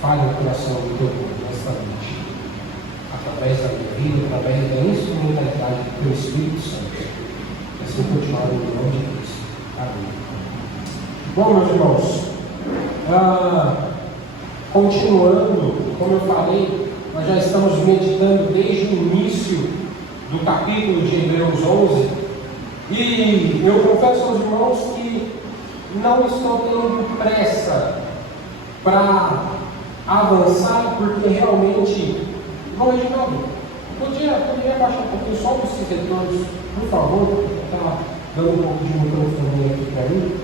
fale o coração do teu povo nesta noite, através da minha vida, através da instrumentalidade do teu Espírito Santo. E assim continuar no nome de Deus. Amém. Bom, meus irmãos, continuando, como eu falei, nós já estamos meditando desde o início do capítulo de Hebreus 11, e eu confesso aos irmãos que não estou tendo pressa para avançar, porque realmente, bom, Reginaldo, podia baixar um pouquinho só para esses retornos, por favor, está dando um pouco de microfone aqui para mim.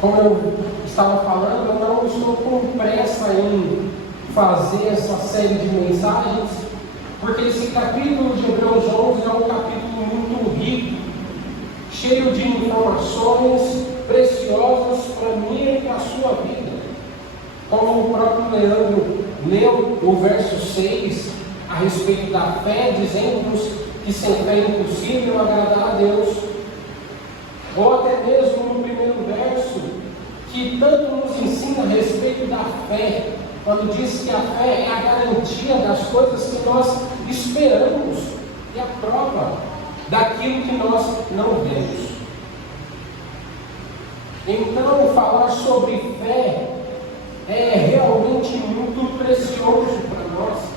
Como eu estava falando, eu não estou com pressa em fazer essa série de mensagens, porque esse capítulo de Hebreus 11 é um capítulo muito rico, cheio de informações preciosas para mim e para a sua vida. Como o próprio Leandro leu o verso 6 a respeito da fé, dizendo-nos que sem fé é impossível agradar a Deus. Ou até mesmo no primeiro verso, que tanto nos ensina a respeito da fé, quando diz que a fé é a garantia das coisas que nós esperamos e a prova daquilo que nós não vemos. Então, falar sobre fé é realmente muito precioso para nós.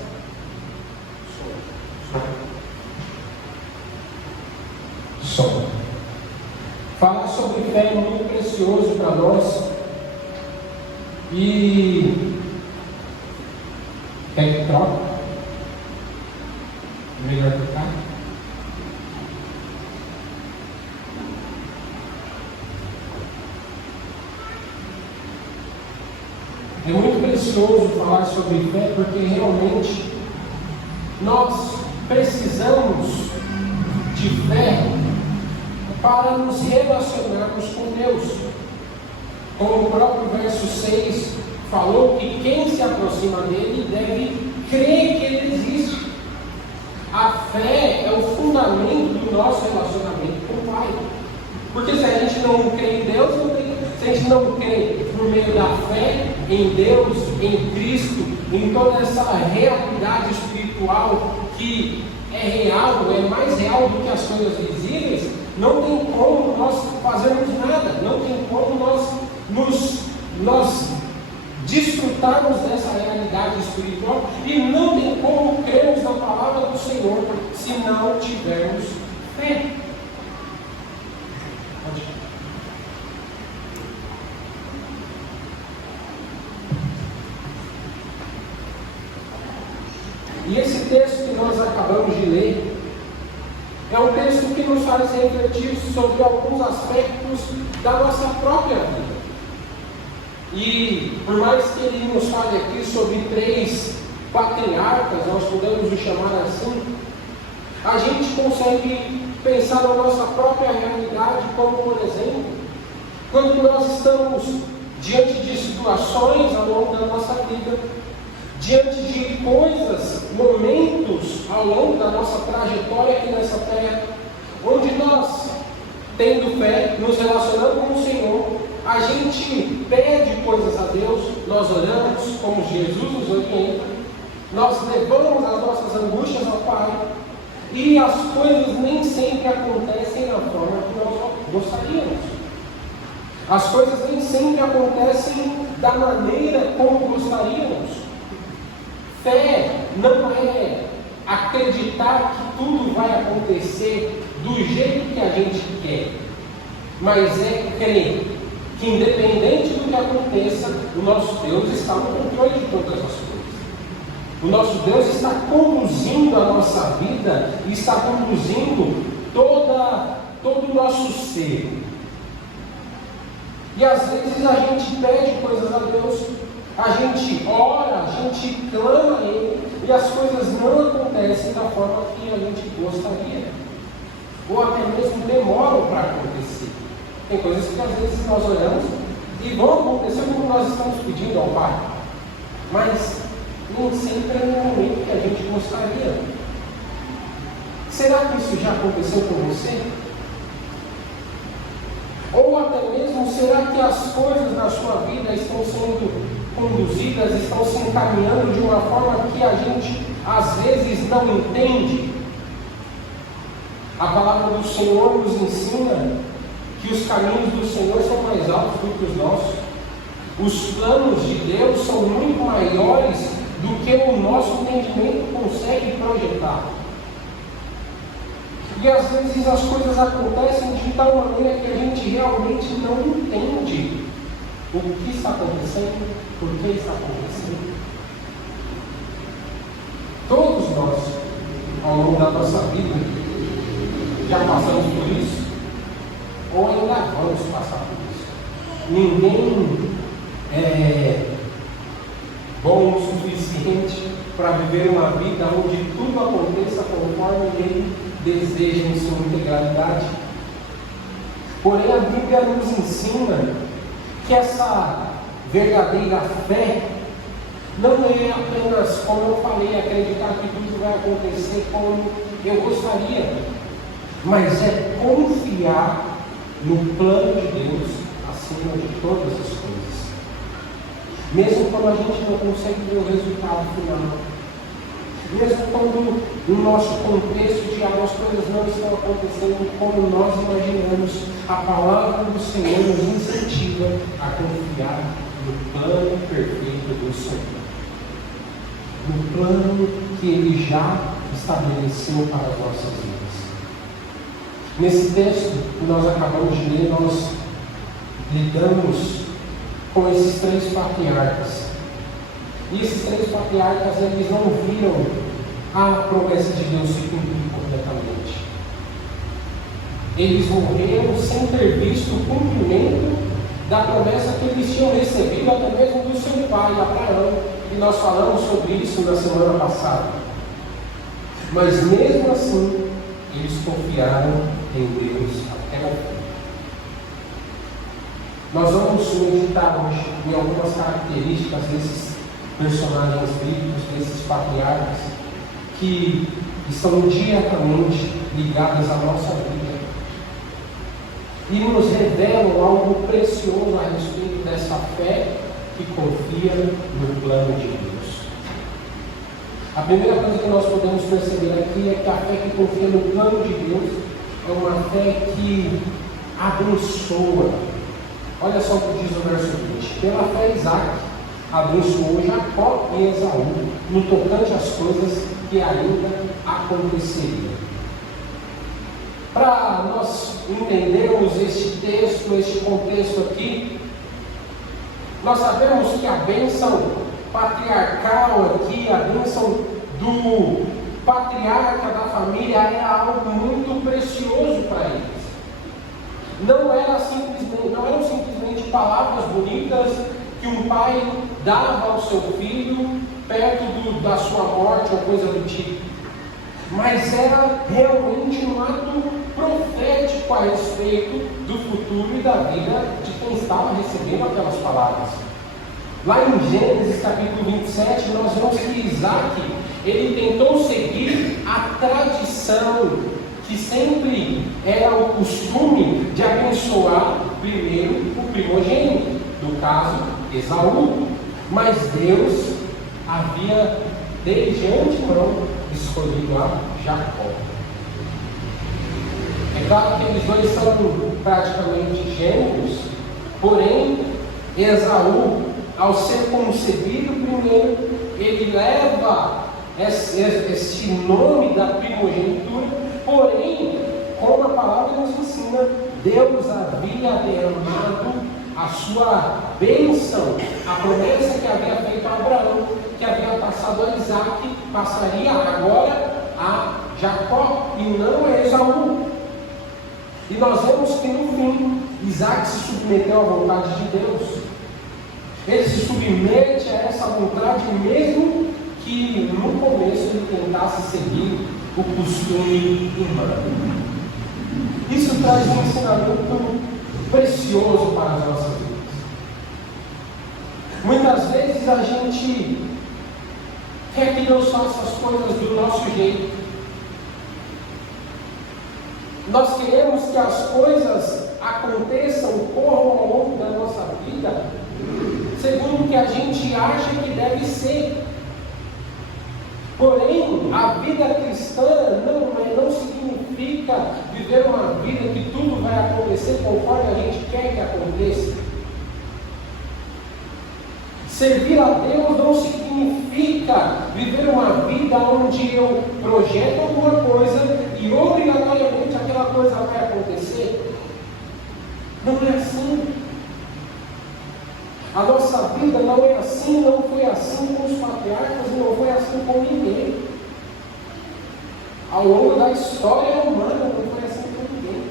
Falar sobre fé é muito precioso para nós. E quer que troca? Melhor trocar? É muito precioso falar sobre fé, porque realmente nós precisamos de fé para nos relacionarmos com Deus. Como o próprio verso 6 falou, que quem se aproxima dele deve crer que ele existe. A fé é o fundamento do nosso relacionamento com o Pai. Porque se a gente não crê em Deus, se a gente não crê por meio da fé em Deus, em Cristo, em toda essa realidade espiritual que é real, é mais real do que as coisas visíveis, não tem como nós fazermos nada, não tem como nós desfrutarmos dessa realidade espiritual, e não tem como crermos na palavra do Senhor se não tivermos fé. E esse texto que nós acabamos de ler é um texto que nos faz refletir sobre alguns aspectos da nossa própria vida. E por mais que ele nos fale aqui sobre 3 patriarcas, nós podemos os chamar assim, a gente consegue pensar na nossa própria realidade, como por exemplo, quando nós estamos diante de situações ao longo da nossa vida, diante de coisas, momentos ao longo da nossa trajetória aqui nessa terra, onde nós, tendo fé, nos relacionando com o Senhor, a gente pede coisas a Deus, nós oramos como Jesus nos orienta, nós levamos as nossas angústias ao Pai, e as coisas nem sempre acontecem da forma que nós gostaríamos. As coisas nem sempre acontecem da maneira como gostaríamos. Fé não é acreditar que tudo vai acontecer do jeito que a gente quer, mas é crer que, independente do que aconteça, o nosso Deus está no controle de todas as coisas. O nosso Deus está conduzindo a nossa vida e está conduzindo todo o nosso ser. E às vezes a gente pede coisas a Deus, a gente ora, a gente clama a Ele, e as coisas não acontecem da forma que a gente gostaria, ou até mesmo demoram para acontecer. Tem coisas que às vezes nós oramos e vão acontecer como nós estamos pedindo ao Pai, mas nem sempre é no momento que a gente gostaria. Será que isso já aconteceu com você? Ou até mesmo, será que as coisas na sua vida estão sendo conduzidas estão se encaminhando de uma forma que a gente às vezes não entende. A palavra do Senhor nos ensina que os caminhos do Senhor são mais altos do que os nossos. Os planos de Deus são muito maiores do que o nosso entendimento consegue projetar. E às vezes as coisas acontecem de tal maneira que a gente realmente não entende o que está acontecendo, por que está acontecendo. Todos nós, ao longo da nossa vida, já passamos por isso, ou ainda vamos passar por isso. Ninguém é bom o suficiente para viver uma vida onde tudo aconteça conforme ele deseja em sua integralidade. Porém, a Bíblia nos ensina que essa verdadeira fé não é apenas, como eu falei, acreditar que tudo vai acontecer como eu gostaria, mas é confiar no plano de Deus acima de todas as coisas. Mesmo quando a gente não consegue ver o resultado final, mesmo quando no nosso contexto diário as coisas não estão acontecendo como nós imaginamos, a palavra do Senhor nos incentiva a confiar no plano perfeito do Senhor, no plano que Ele já estabeleceu para as nossas vidas. Nesse texto que nós acabamos de ler, nós lidamos com esses três patriarcas. E esses três patriarcas, eles não viram a promessa de Deus se cumprir completamente. Eles morreram sem ter visto o cumprimento da promessa que eles tinham recebido até mesmo do seu pai, Abraão. E nós falamos sobre isso na semana passada. Mas mesmo assim, eles confiaram em Deus até o fim. Nós vamos meditar hoje em algumas características desses personagens bíblicos, desses patriarcas, que estão diretamente ligadas à nossa vida e nos revelam algo precioso a respeito dessa fé que confia no plano de Deus. A primeira coisa que nós podemos perceber aqui é que a fé que confia no plano de Deus é uma fé que abençoa. Olha só o que diz o verso 20. Pela fé, Isaac abençoou Jacó e Esaú no tocante às coisas que ainda aconteceriam. Para nós entendermos este texto, este contexto aqui, nós sabemos que a bênção patriarcal aqui, a bênção do patriarca da família era algo muito precioso para eles. Não eram simplesmente palavras bonitas que um pai dava ao seu filho perto da sua morte ou coisa do tipo, mas era realmente um ato profético a respeito do futuro e da vida de quem estava recebendo aquelas palavras. Lá em Gênesis capítulo 27, nós vemos que Isaac, ele tentou seguir a tradição que sempre era o costume de abençoar primeiro o primogênito, no caso Esaú, mas Deus havia desde antemão escolhido a Jacó. É claro que eles dois são praticamente gêmeos, porém Esaú, ao ser concebido primeiro, ele leva esse nome da primogenitura, porém, como a palavra nos ensina, Deus havia derramado a sua bênção, a promessa que havia feito a Abraão, que havia passado a Isaac, passaria agora a Jacó e não a Esaú. E nós vemos que no fim, Isaac se submeteu à vontade de Deus. Ele se submete a essa vontade, mesmo que no começo ele tentasse seguir o costume humano. Isso traz um ensinamento precioso para as nossas vidas. Muitas vezes a gente quer que Deus faça as coisas do nosso jeito. Nós queremos que as coisas aconteçam, corram ao longo da nossa vida segundo o que a gente acha que deve ser. Porém, a vida cristã não significa viver uma vida que tudo vai acontecer conforme a gente quer que aconteça. Servir a Deus não significa viver uma vida onde eu projeto alguma coisa e obrigatoriamente aquela coisa vai acontecer. Não é assim. A nossa vida não é assim, não foi assim com os patriarcas e não foi assim com ninguém. Ao longo da história humana não foi assim com ninguém.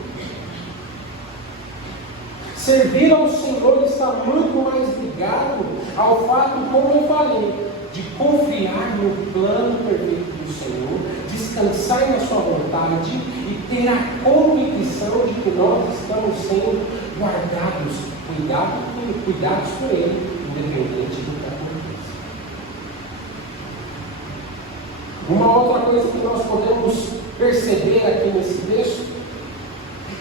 Servir ao Senhor está muito mais ligado ao fato, como eu falei, de confiar no plano perfeito do Senhor, descansar na sua vontade e ter a convicção de que nós estamos sendo guardados, cuidados por Ele, independente do que aconteça. Uma outra coisa que nós podemos perceber aqui nesse texto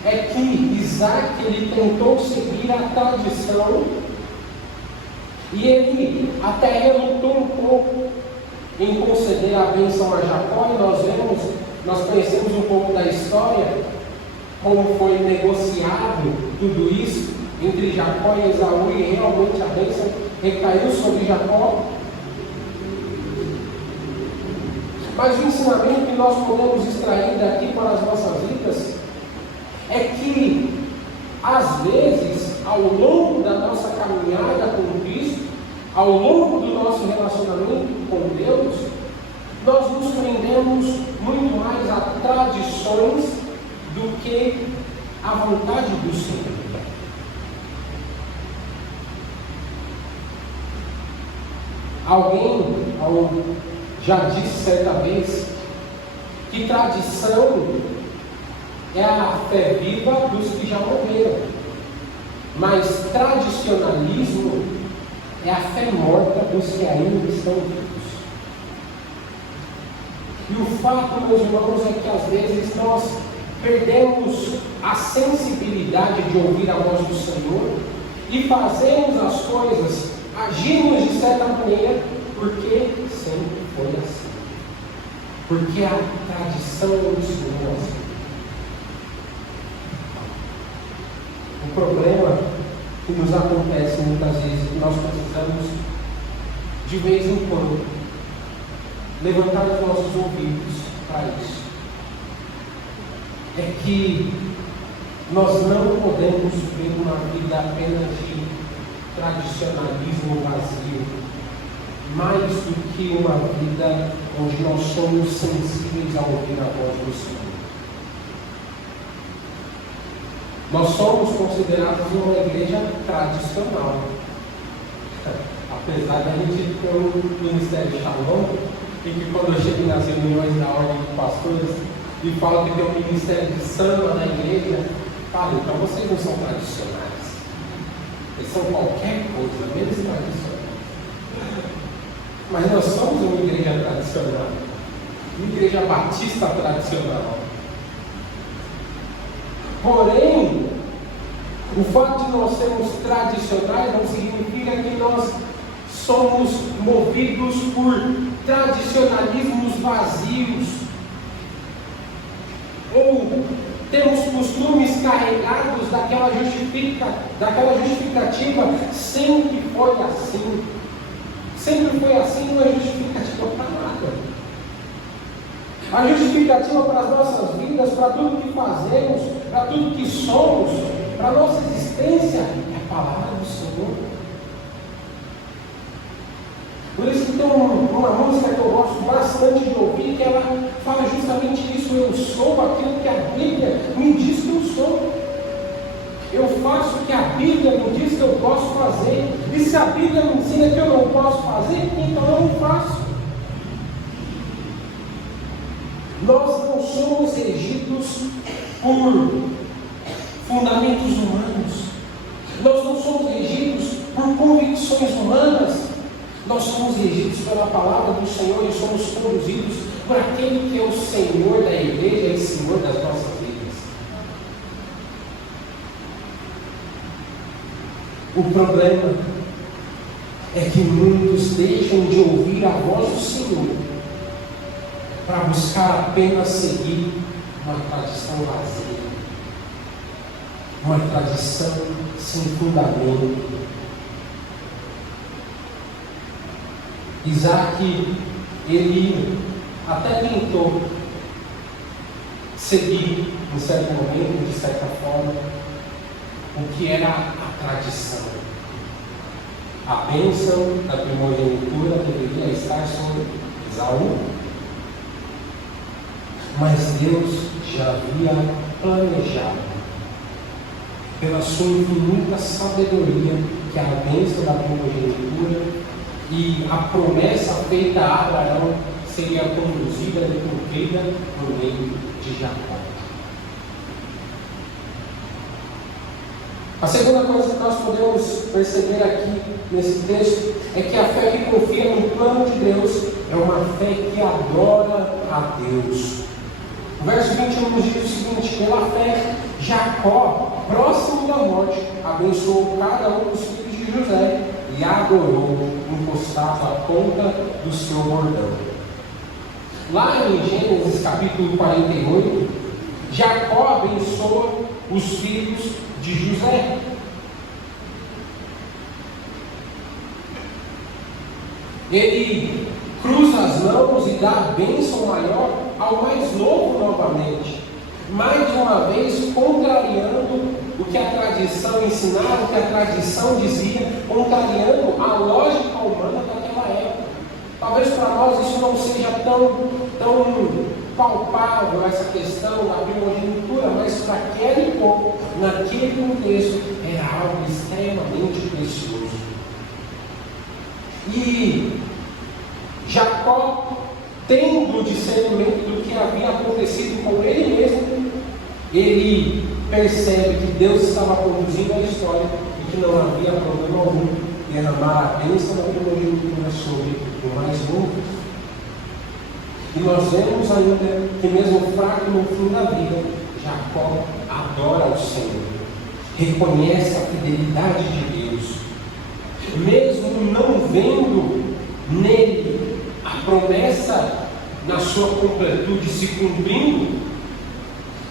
é que Isaac ele tentou seguir a tradição e ele até relutou um pouco em conceder a bênção a Jacó, e nós conhecemos um pouco da história, como foi negociado tudo isso entre Jacó e Esaú, e realmente a bênção recaiu sobre Jacó. Mas o ensinamento que nós podemos extrair daqui para as nossas vidas é que, às vezes, ao longo da nossa caminhada com Cristo, ao longo do nosso relacionamento com Deus, nós nos prendemos muito mais a tradições do que a vontade do Senhor. Alguém já disse certa vez que tradição é a fé viva dos que já morreram, mas tradicionalismo é a fé morta dos que ainda estão vivos. E o fato, meus irmãos, é que às vezes nós perdemos a sensibilidade de ouvir a voz do Senhor e fazemos as coisas, agimos de certa maneira, porque sempre foi assim. Porque a tradição nos ensinou assim. O problema que nos acontece muitas vezes é que nós precisamos, de vez em quando, levantar os nossos ouvidos para isso. É que nós não podemos viver uma vida apenas de tradicionalismo vazio, mais do que uma vida onde nós somos sensíveis a ouvir a voz do Senhor. Nós somos considerados uma igreja tradicional. Apesar da gente ter um ministério Shalom, e que quando eu chego nas reuniões da ordem de pastores e falo que tem um ministério de samba na igreja, falo, então vocês não são tradicionais. Eles são qualquer coisa, menos tradicionais. Mas nós somos uma igreja tradicional, uma igreja batista tradicional. Porém, o fato de nós sermos tradicionais não significa que nós somos movidos por tradicionalismos vazios, ou temos costumes carregados daquela justificativa, sempre foi assim. Sempre foi assim, não é justificativa para nada. A justificativa para as nossas vidas, para tudo que fazemos, para tudo que somos, para a nossa existência, é a palavra do Senhor. Por isso que tem uma música que eu gosto bastante de ouvir, que ela fala justamente isso: eu sou aquilo que a Bíblia me diz que eu sou. Eu faço o que a Bíblia me diz que eu posso fazer. E se a Bíblia me ensina que eu não posso fazer, então eu não faço. Nós não somos regidos por fundamentos humanos. Nós não somos regidos por convicções humanas. Nós somos regidos pela palavra do Senhor e somos conduzidos por aquele que é o Senhor da igreja e Senhor das nossas vidas. O problema é que muitos deixam de ouvir a voz do Senhor para buscar apenas seguir uma tradição vazia, uma tradição sem fundamento. Isaac, ele até tentou seguir, em certo momento, de certa forma, o que era a tradição. A bênção da primogenitura deveria estar sobre Esaú. Mas Deus já havia planejado, pela sua infinita sabedoria, que a bênção da primogenitura e a promessa feita a Abraão seria conduzida e cumprida por meio de Jacó. A segunda coisa que nós podemos perceber aqui nesse texto é que a fé que confia no plano de Deus é uma fé que adora a Deus. O verso 21 nos diz o seguinte: pela fé, Jacó, próximo da morte, abençoou cada um dos filhos de José e adorou, encostado à ponta do seu bordão. Lá em Gênesis capítulo 48, Jacó abençoa os filhos de José. Ele cruza as mãos e dá a bênção maior ao mais novo novamente, mais uma vez contrariando o que a tradição ensinava, o que a tradição dizia, contrariando a lógica humana daquela época. Talvez para nós isso não seja tão palpável, essa questão da primogenitura, mas para aquele povo, naquele contexto, era algo extremamente precioso. E Jacó, tendo discernimento do que havia acontecido com ele mesmo, ele percebe que Deus estava conduzindo a história e que não havia problema algum em derramar a bênção da primogenitura sobre o mais novo. E nós vemos ainda que mesmo fraco no fim da vida, Jacó adora o Senhor, reconhece a fidelidade de Deus, mesmo não vendo nele a promessa na sua completude se cumprindo,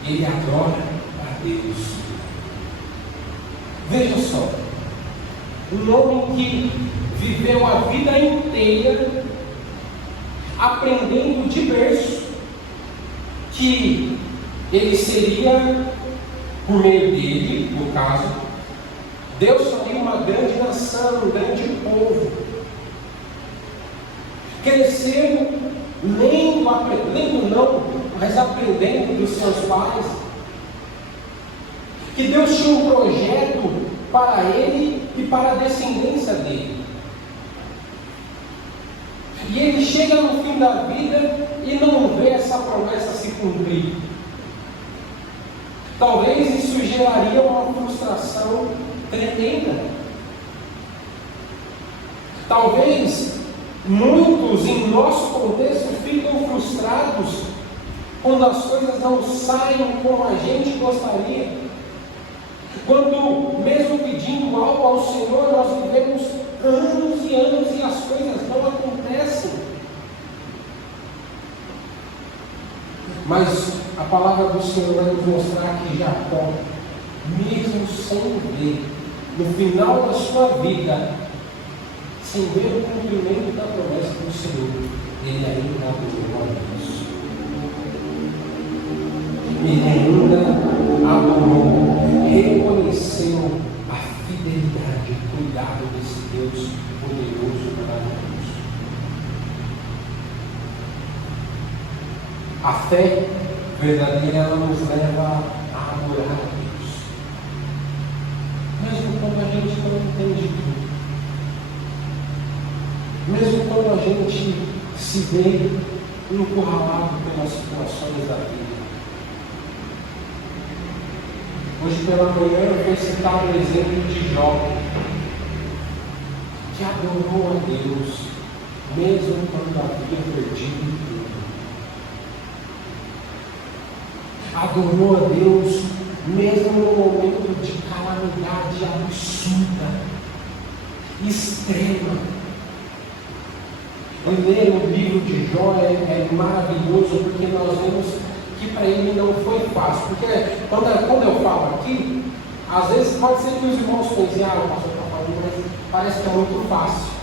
ele adora a Deus. Veja só, um homem que viveu a vida inteira aprendendo de berço que ele seria, por meio dele, no caso, Deus faria uma grande nação, um grande povo. Cresceu lendo não, mas aprendendo dos seus pais, que Deus tinha um projeto para ele e para a descendência dele. E ele chega no fim da vida e não vê essa promessa se cumprir. Talvez isso geraria uma frustração tremenda. Talvez muitos em nosso contexto ficam frustrados quando as coisas não saem como a gente gostaria. Quando, mesmo pedindo algo ao Senhor, nós vivemos anos e anos e as coisas não acontecem. Mas a palavra do Senhor vai nos mostrar que Jacó, mesmo sem ver, no final da sua vida, sem ver o cumprimento da promessa do Senhor, ele ainda adorou a Deus. Ele ainda adorou, reconheceu a fidelidade, o cuidado desse Deus poderoso e maravilhoso. A fé verdadeira, ela nos leva a adorar a Deus, mesmo quando a gente não entende tudo, mesmo quando a gente se vê encurralado pelas situações da vida. Hoje pela manhã foi citado o exemplo de Jó, que adorou a Deus, mesmo quando havia perdido tudo. Adorou a Deus, mesmo no momento de calamidade absurda, extrema. E ler o livro de Jó é maravilhoso, porque nós vemos que para ele não foi fácil. Porque quando eu falo aqui, às vezes pode ser que os irmãos pensem, o pastor está falando, mas parece que é muito fácil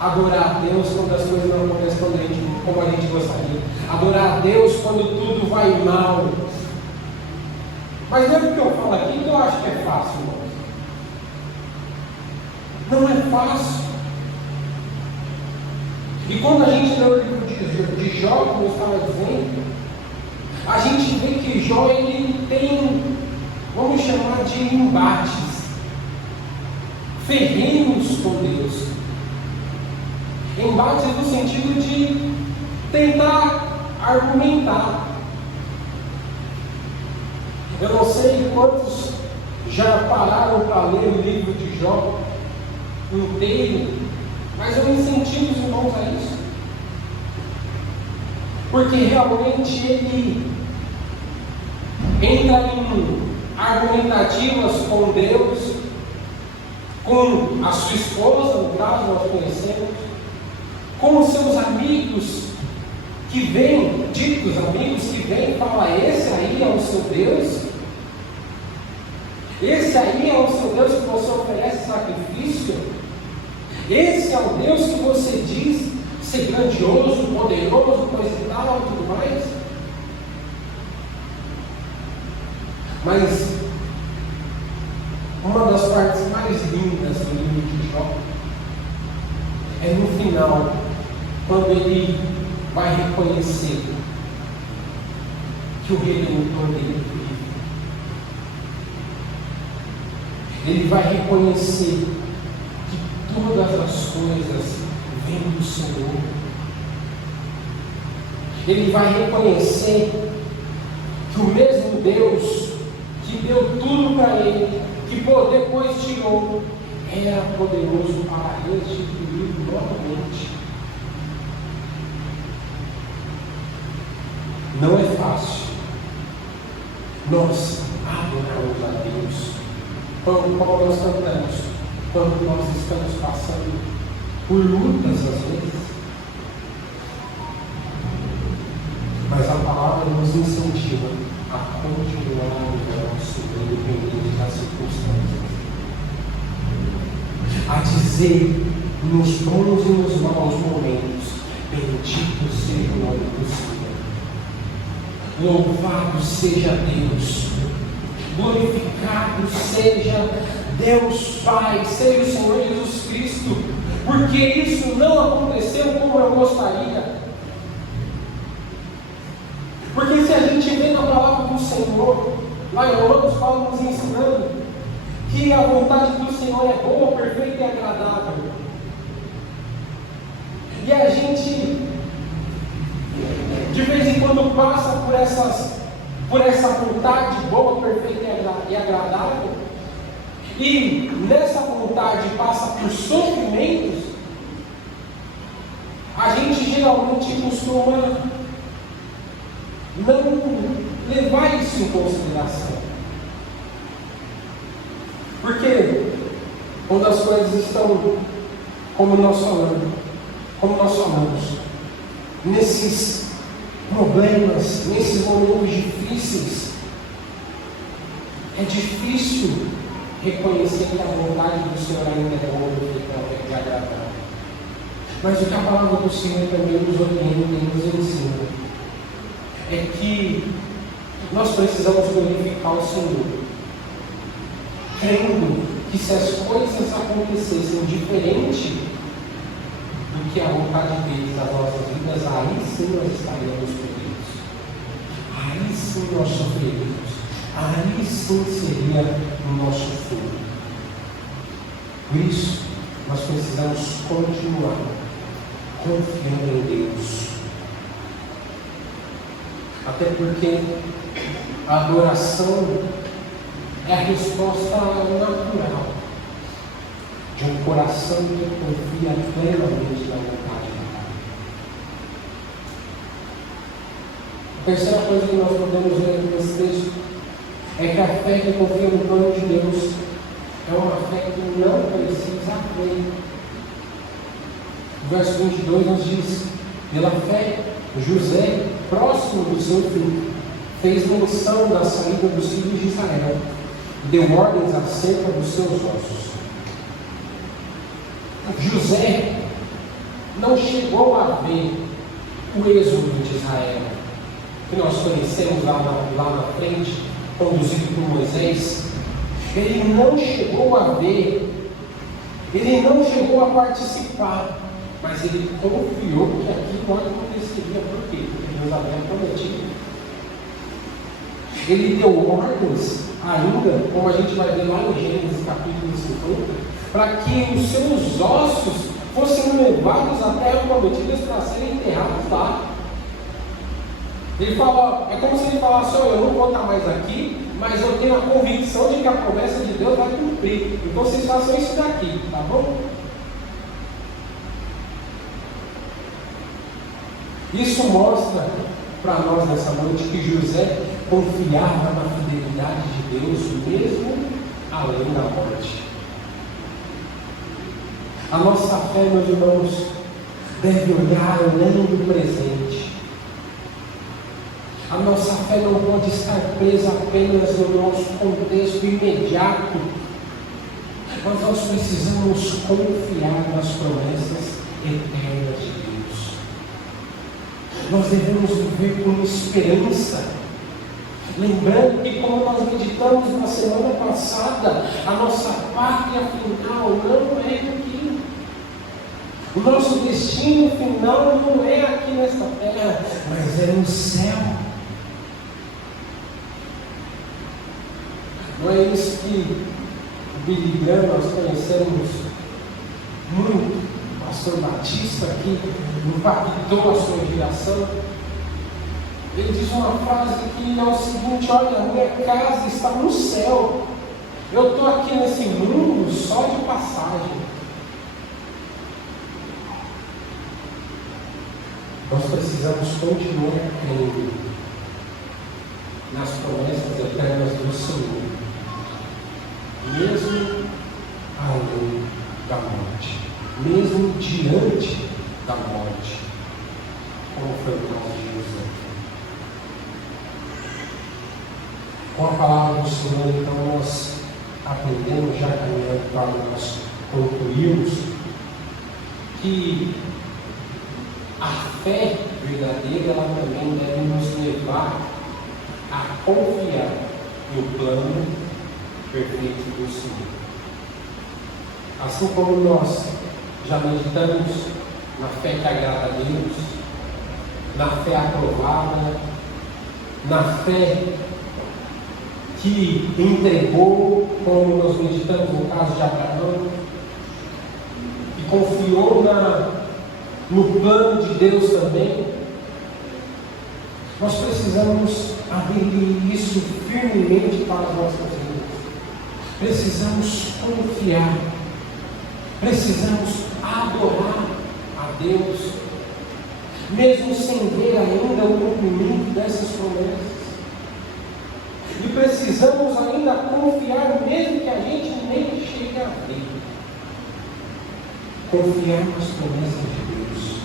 adorar a Deus quando as coisas não acontecem como a gente gostaria. Adorar a Deus quando tudo vai mal. Mas não é porque eu falo aqui que eu acho que é fácil, irmãos. Não é fácil. E quando a gente lê o livro de Jó, como eu estava dizendo, a gente vê que Jó ele tem, vamos chamar de embates ferrenhos com Deus. Embates no sentido de tentar argumentar. Eu não sei quantos já pararam para ler o livro de Jó inteiro, mas eu incentivo os irmãos a isso. Porque realmente ele entra em argumentativas com Deus, com a sua esposa, no caso nós conhecemos, com os seus amigos que vêm, ditos amigos que vêm e falam, esse aí é o seu Deus? Esse aí é o seu Deus que você oferece sacrifício? Esse é o Deus que você diz ser grandioso, poderoso, coisa e tal, e tudo mais? Mas uma das partes mais lindas do livro de Jó é no final, quando ele vai reconhecer que o Redentor dele é vivo. Ele vai reconhecer que todas as coisas vêm do Senhor. Ele vai reconhecer que o mesmo Deus que deu tudo para ele, que depois tirou, era poderoso para restituir novamente. Não é fácil nós adorarmos a Deus como nós cantamos, quando nós estamos passando por lutas às vezes. Mas a palavra nos incentiva a continuar no nosso independente das circunstâncias, a dizer nos bons e nos maus momentos, bendito seja o nome do Senhor, louvado seja Deus, glorificado seja Deus Pai, seja o Senhor Jesus Cristo, porque isso não aconteceu como eu gostaria. Porque se a gente vê na palavra do Senhor, lá em Romanos, Paulo nos ensinando que a vontade do Senhor é boa, perfeita e agradável. E a gente, de vez em quando, passa por essa vontade boa, perfeita e agradável, e nessa vontade passa por sofrimentos, a gente geralmente costuma não levar isso em consideração. Porque quando as coisas estão como nós falamos, nesses problemas, nesses momentos difíceis, é difícil reconhecer que a vontade do Senhor ainda é boa e agradável. Mas o que a palavra do Senhor também nos orienta e nos ensina é que nós precisamos glorificar o Senhor, crendo que se as coisas acontecessem diferente do que a vontade dele nas nossas vidas, aí sim nós estaríamos perdidos, aí sim nós sofreríamos, aí sim seria o nosso fim. Por isso, nós precisamos continuar confiando em Deus. Até porque a adoração é a resposta natural de um coração que confia plenamente na vontade de Deus. A terceira coisa que nós podemos ver nesse texto é que a fé que confia no plano de Deus é uma fé que não precisa crer. O verso 22 nos diz: pela fé, José, próximo do seu filho, fez menção da saída dos filhos de Israel e deu ordens acerca dos seus ossos. José não chegou a ver o êxodo de Israel, que nós conhecemos lá na frente, conduzido por Moisés. Ele não chegou a ver, ele não chegou a participar, mas ele confiou que aquilo não aconteceria. Por quê? Porque Deus havia prometido. Ele deu ordens ainda, como a gente vai ver lá no Gênesis capítulo 50, para que os seus ossos fossem levados à terra prometida para serem enterrados lá. Ele fala, é como se ele falasse: olha, eu não vou estar mais aqui, mas eu tenho a convicção de que a promessa de Deus vai cumprir. Então vocês façam isso daqui, tá bom? Isso mostra para nós nessa noite que José confiava na fidelidade de Deus, mesmo além da morte. A nossa fé, meus irmãos, deve olhar além do presente. A nossa fé não pode estar presa apenas no nosso contexto imediato, mas nós precisamos confiar nas promessas eternas de Deus. Nós devemos viver com esperança, lembrando que, como nós meditamos na semana passada, a nossa pátria final não é aqui. O nosso destino final não é aqui nesta terra, mas é no céu. Não é isso que o Billy Graham, nós conhecemos muito, o pastor Batista aqui, impactou a sua geração. Ele diz uma frase que é o seguinte: olha, a minha casa está no céu, eu estou aqui nesse mundo só de passagem. Nós precisamos continuar crendo nas promessas eternas do Senhor, mesmo além da morte, mesmo diante da morte, como foi o caso de José. Com a palavra do Senhor, então, nós aprendemos, já caminhando para nós concluirmos, que a fé verdadeira, ela também deve nos levar a confiar no plano perfeito do Senhor. Assim como nós já meditamos na fé que agrada a Deus, na fé aprovada, na fé que entregou, como nós meditamos no caso de Abraão, e confiou no plano de Deus também. Nós precisamos aderir isso firmemente para as nossas vidas. Precisamos confiar, precisamos adorar a Deus, mesmo sem ver ainda o cumprimento dessas promessas. E precisamos ainda confiar, mesmo que a gente nem chegue a ver. Confiar nas promessas de Deus.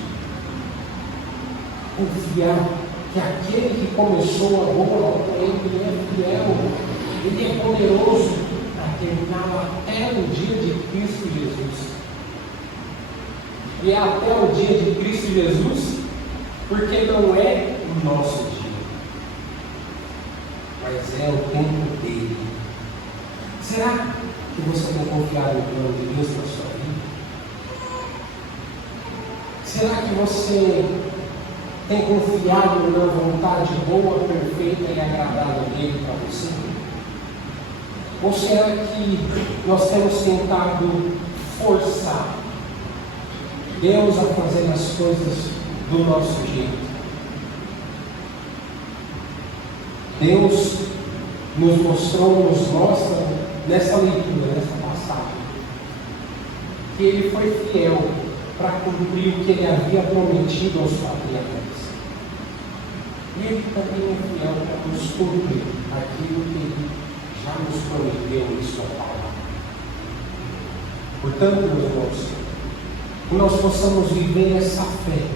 Confiar que aquele que começou a boa obra, ele é fiel, ele é poderoso para terminar até o dia de Cristo Jesus. E é até o dia de Cristo Jesus, porque não é o nosso dia, mas é o tempo dele. Será que você tem confiado no plano de Deus na sua vida? Será que você tem confiado na vontade boa, perfeita e agradável dele para você? Ou será que nós temos tentado forçar Deus a fazer as coisas do nosso jeito? Deus nos mostrou, nos mostra nessa leitura, nessa passagem, que Ele foi fiel para cumprir o que Ele havia prometido aos patriarcas. E Ele também é fiel para nos cumprir aquilo que Ele já nos prometeu em Sua palavra. Portanto, meus irmãos, que nós possamos viver essa fé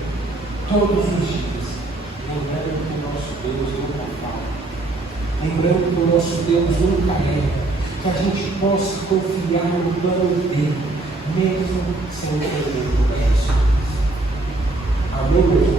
todos os dias, lembrando que o nosso Deus nunca falta, lembrando que o nosso Deus nunca erra, que a gente possa confiar no plano dele, mesmo sem entender o resto. Amém, meus irmãos?